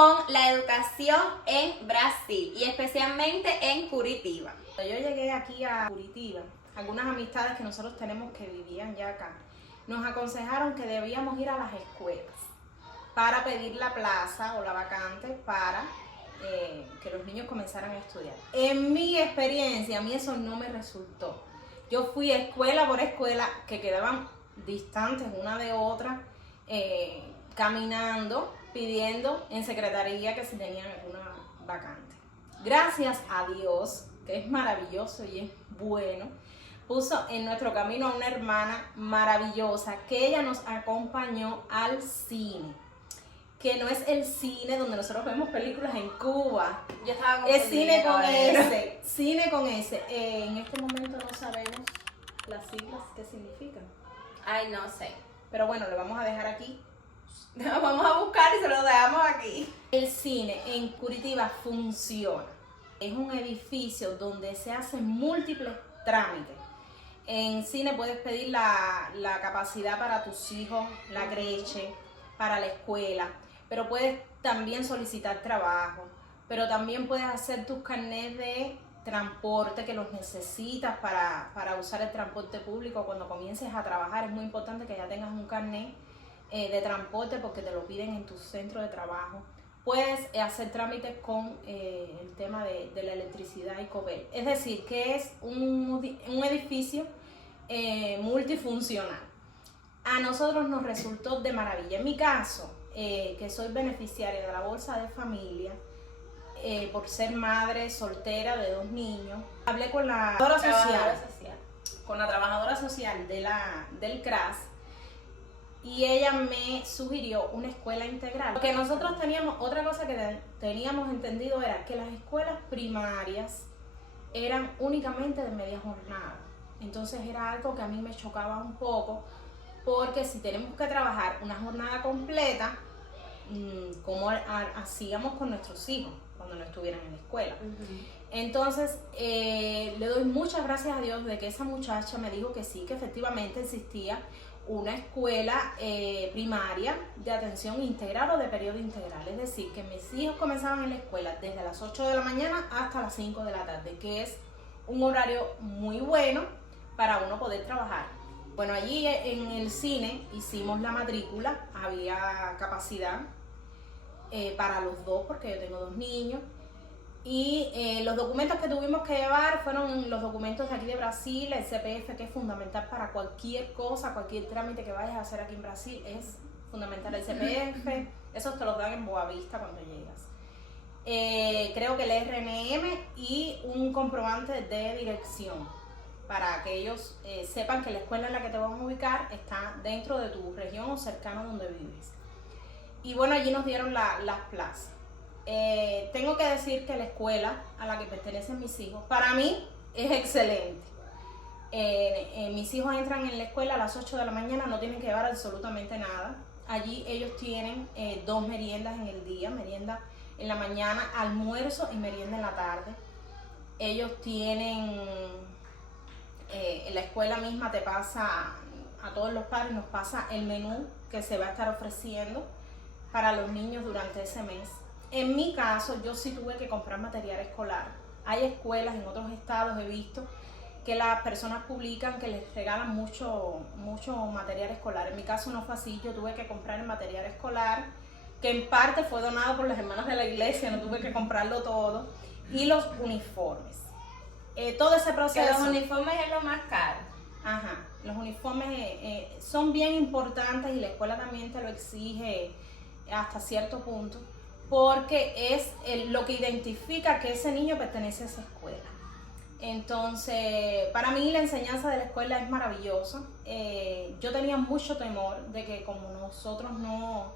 con la educación en Brasil y especialmente en Curitiba. Cuando yo llegué aquí a Curitiba, algunas amistades que nosotros tenemos que vivían ya acá, nos aconsejaron que debíamos ir a las escuelas para pedir la plaza o la vacante para que los niños comenzaran a estudiar. En mi experiencia, a mí eso no me resultó. Yo fui escuela por escuela que quedaban distantes una de otra, caminando, pidiendo en secretaría que si tenían alguna vacante. Gracias a Dios, que es maravilloso y es bueno, puso en nuestro camino a una hermana maravillosa que ella nos acompañó al cine, que no es el cine donde nosotros vemos películas en Cuba. Yo estaba Es cine con ese. cine con ese. En este momento no sabemos las siglas que significan. Ay, no sé. Pero bueno, lo vamos a dejar aquí. Vamos a buscar y se lo dejamos aquí. El cine en Curitiba funciona. Es un edificio donde se hacen múltiples trámites. En cine puedes pedir la capacidad para tus hijos, la creche, para la escuela, pero puedes también solicitar trabajo, pero también puedes hacer tus carnets de transporte que los necesitas para usar el transporte público. Cuando comiences a trabajar es muy importante que ya tengas un carnet de transporte porque te lo piden en tu centro de trabajo. Puedes hacer trámites con el tema de la electricidad y Copel. Es decir, que es un edificio multifuncional. A nosotros nos resultó de maravilla. En mi caso, que soy beneficiaria de la Bolsa de Familia, por ser madre soltera de 2 niños, hablé con la trabajadora social del CRAS, y ella me sugirió una escuela integral. Lo que nosotros teníamos, otra cosa que teníamos entendido era que las escuelas primarias eran únicamente de media jornada. Entonces era algo que a mí me chocaba un poco, porque si tenemos que trabajar una jornada completa, como hacíamos con nuestros hijos cuando no estuvieran en la escuela. Entonces, le doy muchas gracias a Dios de que esa muchacha me dijo que sí, que efectivamente existía una escuela primaria de atención integral o de periodo integral. Es decir, que mis hijos comenzaban en la escuela desde las 8 de la mañana hasta las 5 de la tarde, que es un horario muy bueno para uno poder trabajar. Bueno, allí en el cine hicimos la matrícula, había capacidad para los dos porque yo tengo 2 niños. Y los documentos que tuvimos que llevar fueron los documentos de aquí de Brasil, el CPF, que es fundamental para cualquier cosa, cualquier trámite que vayas a hacer aquí en Brasil, es fundamental el CPF. Esos te los dan en Boavista cuando llegas. Creo que el RNM y un comprobante de dirección, para que ellos sepan que la escuela en la que te van a ubicar está dentro de tu región o cercano donde vives. Y bueno, allí nos dieron las plazas. Tengo que decir que la escuela a la que pertenecen mis hijos, para mí es excelente. Mis hijos entran en la escuela a las 8 de la mañana, no tienen que llevar absolutamente nada. Allí ellos tienen 2 meriendas en el día, merienda en la mañana, almuerzo y merienda en la tarde. Ellos tienen, en la escuela misma te pasa, a todos los padres nos pasa el menú que se va a estar ofreciendo para los niños durante ese mes. En mi caso, yo sí tuve que comprar material escolar. Hay escuelas en otros estados, he visto, que las personas publican que les regalan mucho material escolar. En mi caso no fue así, yo tuve que comprar el material escolar, que en parte fue donado por las hermanas de la iglesia, no tuve que comprarlo todo, y los uniformes. Todo ese proceso... Que los uniformes es lo más caro. Ajá, los uniformes son bien importantes y la escuela también te lo exige hasta cierto punto, porque es lo que identifica que ese niño pertenece a esa escuela. Entonces, para mí la enseñanza de la escuela es maravillosa. Yo tenía mucho temor de que como nosotros no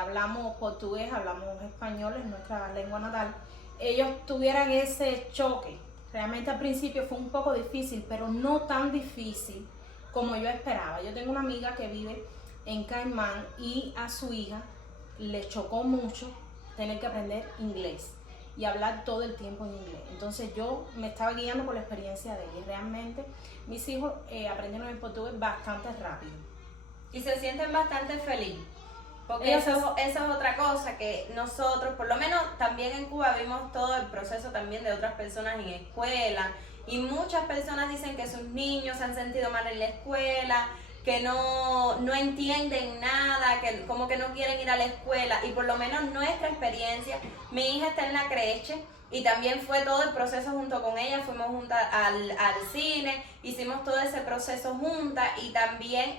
hablamos portugués, hablamos español, es nuestra lengua natal, ellos tuvieran ese choque. Realmente al principio fue un poco difícil, pero no tan difícil como yo esperaba. Yo tengo una amiga que vive en Caimán y a su hija le chocó mucho tener que aprender inglés y hablar todo el tiempo en inglés. Entonces yo me estaba guiando por la experiencia de ella. Y realmente mis hijos aprendieron el portugués bastante rápido. Y se sienten bastante felices. Porque eso es otra cosa que nosotros, por lo menos también en Cuba, vimos todo el proceso también de otras personas en escuela. Y muchas personas dicen que sus niños se han sentido mal en la escuela, que no entienden nada, que como que no quieren ir a la escuela. Y por lo menos nuestra experiencia, mi hija está en la creche y también fue todo el proceso junto con ella, fuimos juntas al cine, hicimos todo ese proceso juntas y también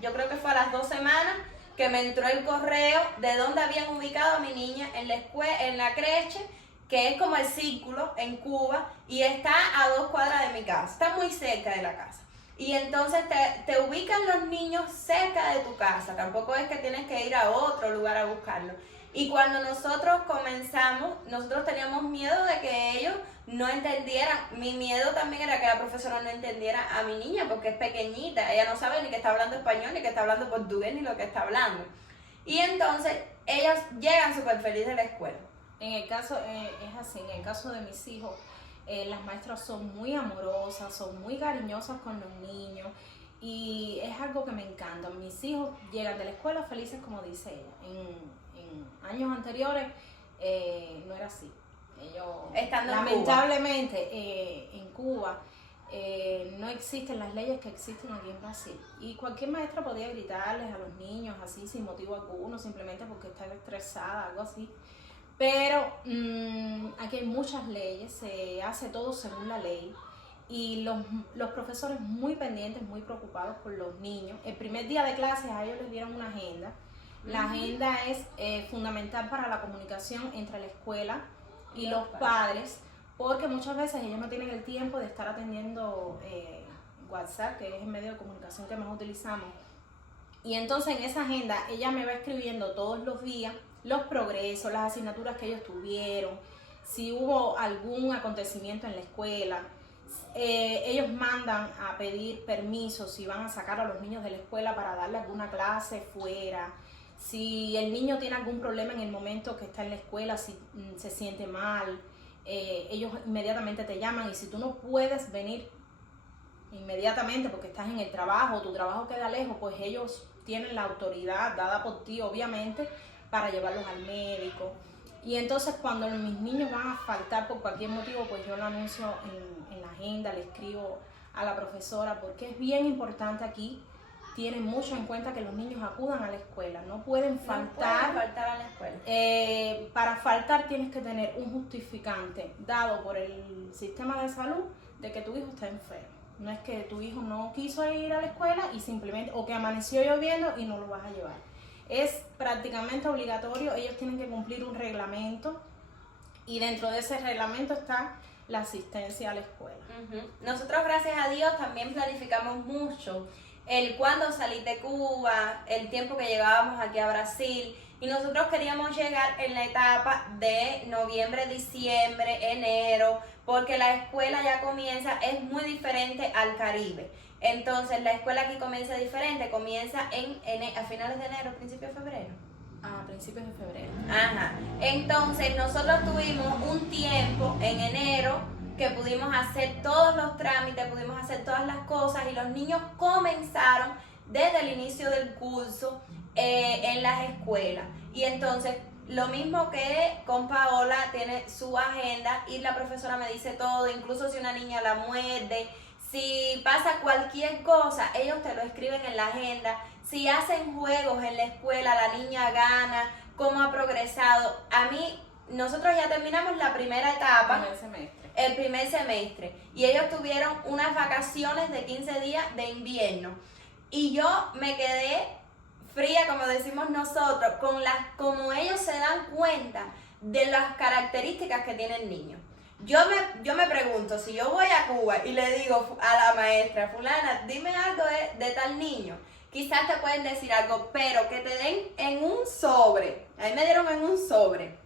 yo creo que fue a las 2 semanas que me entró el correo de dónde habían ubicado a mi niña en la escuela, en la creche, que es como el círculo en Cuba y está a 2 cuadras de mi casa, está muy cerca de la casa. Y entonces te ubican los niños cerca de tu casa, tampoco es que tienes que ir a otro lugar a buscarlo. Y cuando nosotros comenzamos, nosotros teníamos miedo de que ellos no entendieran. Mi miedo también era que la profesora no entendiera a mi niña porque es pequeñita, ella no sabe ni que está hablando español, ni que está hablando portugués, ni lo que está hablando. Y entonces ellos llegan súper felices de la escuela. En el caso, es así, en el caso de mis hijos, las maestras son muy amorosas, son muy cariñosas con los niños y es algo que me encanta. Mis hijos llegan de la escuela felices, como dice ella. En años anteriores no era así. Ellos, estando lamentablemente, en Cuba no existen las leyes que existen aquí en Brasil. Y cualquier maestra podía gritarles a los niños así sin motivo alguno, simplemente porque está estresada, algo así. Pero aquí hay muchas leyes, se hace todo según la ley y los profesores muy pendientes, muy preocupados por los niños. El primer día de clases a ellos les dieron una agenda. La agenda es fundamental para la comunicación entre la escuela y los padres, porque muchas veces ellos no tienen el tiempo de estar atendiendo WhatsApp, que es el medio de comunicación que más utilizamos. Y entonces en esa agenda ella me va escribiendo todos los días los progresos, las asignaturas que ellos tuvieron, si hubo algún acontecimiento en la escuela. Ellos mandan a pedir permiso si van a sacar a los niños de la escuela para darle alguna clase fuera. Si el niño tiene algún problema en el momento que está en la escuela, si se siente mal, ellos inmediatamente te llaman y si tú no puedes venir inmediatamente porque estás en el trabajo, tu trabajo queda lejos, pues ellos tienen la autoridad dada por ti, obviamente, para llevarlos al médico. Y entonces cuando mis niños van a faltar por cualquier motivo, pues yo lo anuncio en la agenda, le escribo a la profesora, porque es bien importante aquí. Tienen mucho en cuenta que los niños acudan a la escuela, no pueden faltar. No pueden faltar a la escuela. Para faltar tienes que tener un justificante dado por el sistema de salud de que tu hijo está enfermo. No es que tu hijo no quiso ir a la escuela y simplemente, o que amaneció lloviendo y no lo vas a llevar. Es prácticamente obligatorio, ellos tienen que cumplir un reglamento y dentro de ese reglamento está la asistencia a la escuela. Nosotros, gracias a Dios, también planificamos mucho el cuándo salir de Cuba, el tiempo que llegábamos aquí a Brasil, y nosotros queríamos llegar en la etapa de noviembre, diciembre, enero, porque la escuela ya comienza, es muy diferente al Caribe. Entonces la escuela aquí comienza diferente, comienza a finales de enero, principios de febrero. A principios de febrero. Ajá. Entonces nosotros tuvimos un tiempo en enero que pudimos hacer todos los trámites, pudimos hacer todas las cosas y los niños comenzaron desde el inicio del curso en las escuelas. Y entonces lo mismo que con Paola, tiene su agenda y la profesora me dice todo, incluso si una niña la muerde, si pasa cualquier cosa, ellos te lo escriben en la agenda. Si hacen juegos en la escuela, la niña gana, cómo ha progresado. Nosotros ya terminamos la primera etapa, el primer semestre, y ellos tuvieron unas vacaciones de 15 días de invierno. Y yo me quedé fría, como decimos nosotros, como ellos se dan cuenta de las características que tiene el niño. Yo me pregunto, si yo voy a Cuba y le digo a la maestra, fulana, dime algo de tal niño, quizás te pueden decir algo, pero que te den en un sobre, ahí me dieron en un sobre,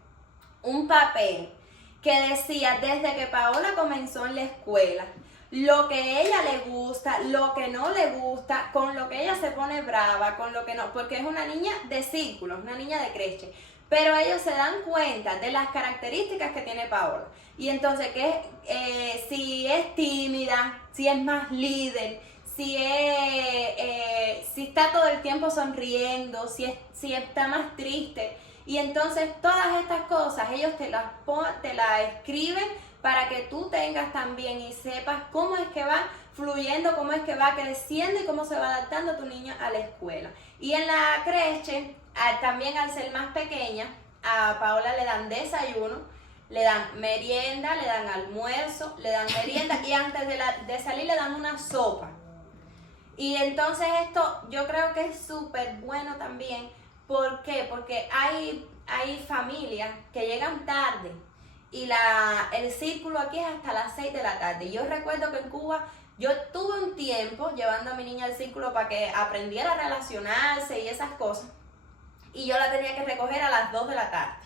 un papel que decía desde que Paola comenzó en la escuela, lo que a ella le gusta, lo que no le gusta, con lo que ella se pone brava, con lo que no, porque es una niña de círculos, una niña de creche. Pero ellos se dan cuenta de las características que tiene Paola. Y entonces, si es tímida, si es más líder, si está todo el tiempo sonriendo, si está más triste. Y entonces todas estas cosas ellos te las escriben para que tú tengas también y sepas cómo es que va fluyendo, cómo es que va creciendo y cómo se va adaptando tu niño a la escuela. Y en la creche, también al ser más pequeña, a Paola le dan desayuno, le dan merienda, le dan almuerzo, le dan merienda y antes de salir le dan una sopa. Y entonces esto yo creo que es súper bueno también. ¿Por qué? Porque hay familias que llegan tarde y el círculo aquí es hasta las 6 de la tarde. Yo recuerdo que en Cuba yo tuve un tiempo llevando a mi niña al círculo para que aprendiera a relacionarse y esas cosas. Y yo la tenía que recoger a las 2 de la tarde.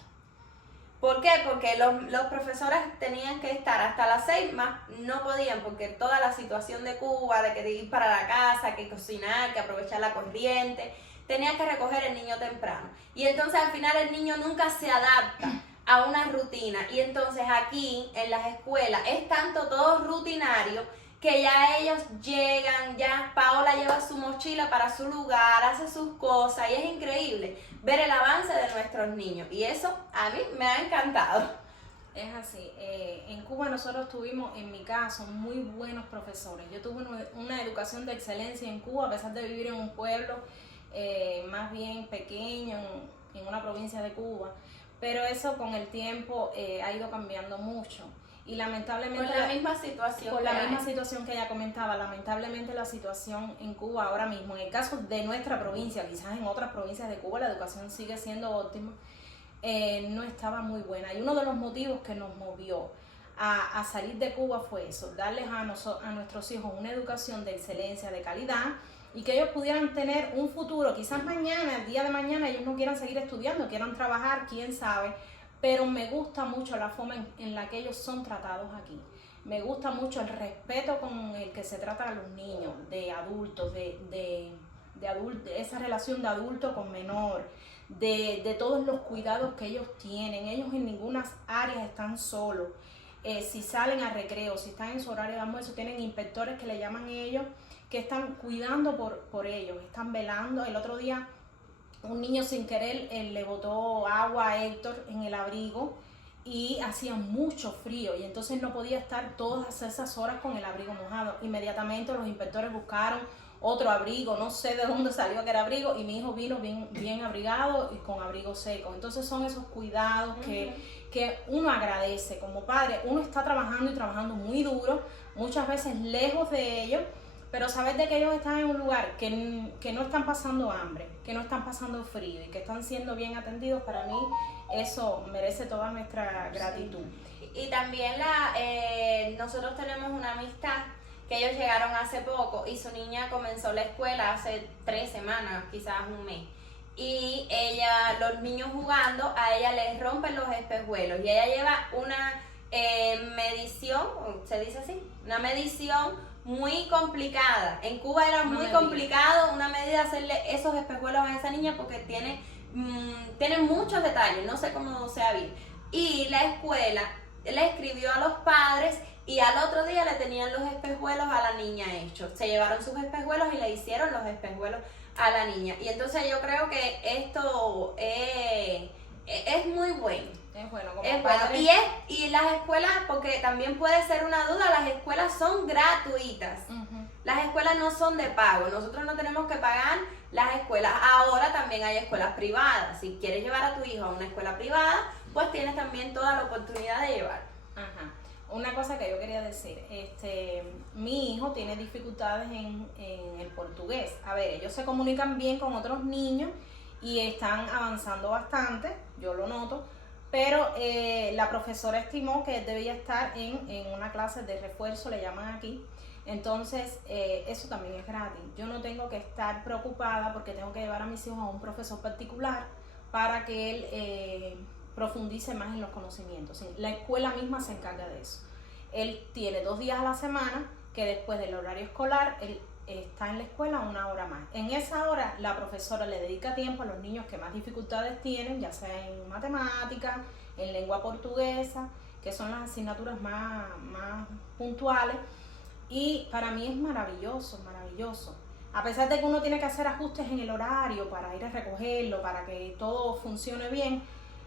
¿Por qué? Porque los profesores tenían que estar hasta las 6, más no podían, porque toda la situación de Cuba, de que ir para la casa, que cocinar, que aprovechar la corriente, tenían que recoger el niño temprano. Y entonces al final el niño nunca se adapta a una rutina. Y entonces aquí en las escuelas es tanto todo rutinario que ya ellos llegan, ya Paola lleva su mochila para su lugar, hace sus cosas y es increíble ver el avance de nuestros niños y eso a mí me ha encantado. Es así, en Cuba nosotros tuvimos, en mi caso, muy buenos profesores. Yo tuve una educación de excelencia en Cuba, a pesar de vivir en un pueblo más bien pequeño, en una provincia de Cuba, pero eso con el tiempo ha ido cambiando mucho. Y lamentablemente Por la misma situación que ella comentaba, lamentablemente la situación en Cuba ahora mismo, en el caso de nuestra provincia, quizás en otras provincias de Cuba la educación sigue siendo óptima, no estaba muy buena. Y uno de los motivos que nos movió a salir de Cuba fue eso, darles a nuestros hijos una educación de excelencia, de calidad, y que ellos pudieran tener un futuro. Quizás mañana, el día de mañana, ellos no quieran seguir estudiando, quieran trabajar, quién sabe. Pero me gusta mucho la forma en la que ellos son tratados aquí. Me gusta mucho el respeto con el que se trata a los niños, de adultos, de esa relación de adulto con menor, de todos los cuidados que ellos tienen. Ellos en ninguna área están solos. Si salen a recreo, si están en su horario de almuerzo, tienen inspectores que le llaman a ellos, que están cuidando por ellos, están velando. El otro día un niño sin querer le botó agua a Héctor en el abrigo y hacía mucho frío y entonces no podía estar todas esas horas con el abrigo mojado. Inmediatamente los inspectores buscaron otro abrigo, no sé de dónde salió que era abrigo, y mi hijo vino bien abrigado y con abrigo seco. Entonces son esos cuidados que uno agradece como padre. Uno está trabajando y trabajando muy duro, muchas veces lejos de ellos, pero saber de que ellos están en un lugar que no están pasando hambre, que no están pasando frío y que están siendo bien atendidos, para mí eso merece toda nuestra gratitud. Y también nosotros tenemos una amistad que ellos llegaron hace poco y su niña comenzó la escuela hace 3 semanas, quizás un mes. Y los niños jugando, a ella les rompen los espejuelos y ella lleva una medición, ¿se dice así? Una medición muy complicada. En Cuba era muy complicado una medida hacerle esos espejuelos a esa niña porque tiene muchos detalles, no sé cómo sea bien. Y la escuela le escribió a los padres y al otro día le tenían los espejuelos a la niña hechos. Se llevaron sus espejuelos y le hicieron los espejuelos a la niña. Y entonces yo creo que esto es muy bueno. Es bueno, como es padre. bueno. Y las escuelas, porque también puede ser una duda, las escuelas son gratuitas. Las escuelas no son de pago, nosotros no tenemos que pagar las escuelas. Ahora también hay escuelas privadas. Si quieres llevar a tu hijo a una escuela privada, pues tienes también toda la oportunidad de llevar. Ajá. Una cosa que yo quería decir, mi hijo tiene dificultades en el portugués. A ver, ellos se comunican bien con otros niños y están avanzando bastante, yo lo noto, pero la profesora estimó que él debía estar en una clase de refuerzo, le llaman aquí. Entonces, eso también es gratis. Yo no tengo que estar preocupada porque tengo que llevar a mis hijos a un profesor particular para que él profundice más en los conocimientos. La escuela misma se encarga de eso. Él tiene 2 días a la semana que después del horario escolar, él está en la escuela 1 hora más. En esa hora, la profesora le dedica tiempo a los niños que más dificultades tienen, ya sea en matemáticas, en lengua portuguesa, que son las asignaturas más puntuales. Y para mí es maravilloso, maravilloso. A pesar de que uno tiene que hacer ajustes en el horario para ir a recogerlo, para que todo funcione bien,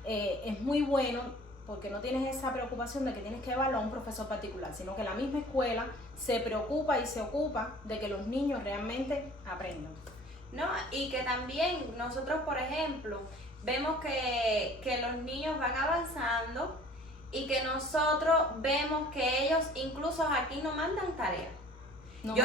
es muy bueno porque no tienes esa preocupación de que tienes que llevarlo a un profesor particular, sino que la misma escuela se preocupa y se ocupa de que los niños realmente aprendan. No, y que también nosotros, por ejemplo, vemos que los niños van avanzando y que nosotros vemos que ellos incluso aquí no mandan tareas. No, Yo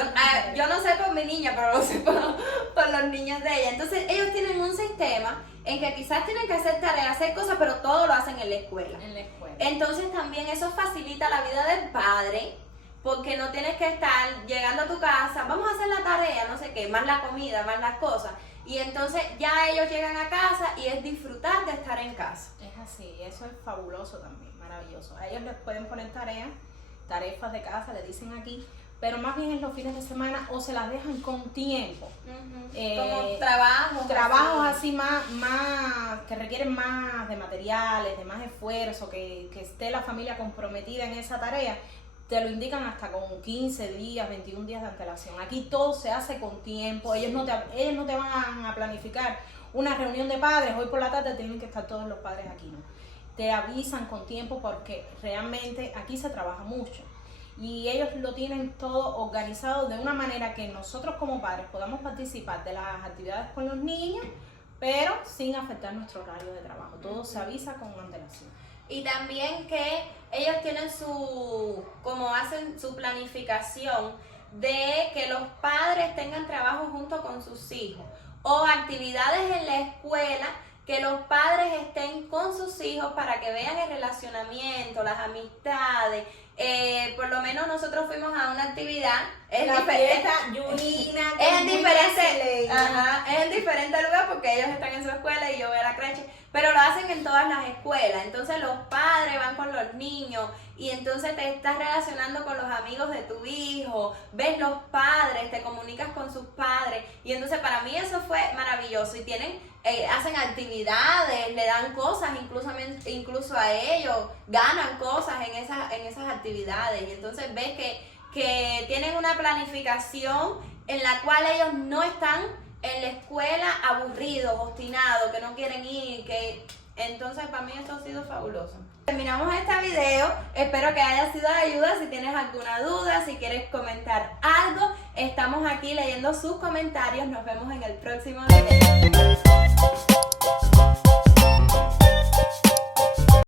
no sé por mi niña, pero lo sé por los niños de ella. Entonces ellos tienen un sistema en que quizás tienen que hacer tareas, hacer cosas, pero todo lo hacen en la escuela. En la escuela. Entonces también eso facilita la vida del padre, porque no tienes que estar llegando a tu casa, vamos a hacer la tarea, no sé qué, más la comida, más las cosas. Y entonces ya ellos llegan a casa y es disfrutar de estar en casa. Es así, eso es fabuloso también, maravilloso. A ellos les pueden poner tarefas de casa, le dicen aquí, pero más bien en los fines de semana o se las dejan con tiempo. Como trabajos así más que requieren más de materiales, de más esfuerzo, que esté la familia comprometida en esa tarea. Te lo indican hasta con 15 días, 21 días de antelación. Aquí todo se hace con tiempo. Ellos no te van a planificar una reunión de padres. Hoy por la tarde tienen que estar todos los padres aquí, ¿no? Te avisan con tiempo porque realmente aquí se trabaja mucho. Y ellos lo tienen todo organizado de una manera que nosotros como padres podamos participar de las actividades con los niños, pero sin afectar nuestro horario de trabajo. Todo se avisa con antelación. Y también que ellos tienen como hacen su planificación de que los padres tengan trabajo junto con sus hijos o actividades en la escuela, que los padres estén con sus hijos para que vean el relacionamiento, las amistades. Por lo menos nosotros fuimos a una actividad, es diferente lugar porque ellos están en su escuela y yo voy a la creche, pero lo hacen en todas las escuelas. Entonces los padres van con los niños y entonces te estás relacionando con los amigos de tu hijo, ves los padres, te comunicas con sus padres, y entonces para mí eso fue maravilloso. Y hacen actividades, le dan cosas incluso a ellos, ganan cosas en esas actividades, y entonces ves que tienen una planificación en la cual ellos no están en la escuela aburridos, obstinados, que no quieren ir, entonces para mí esto ha sido fabuloso. Terminamos este video, espero que haya sido de ayuda. Si tienes alguna duda, si quieres comentar algo, estamos aquí leyendo sus comentarios. Nos vemos en el próximo video.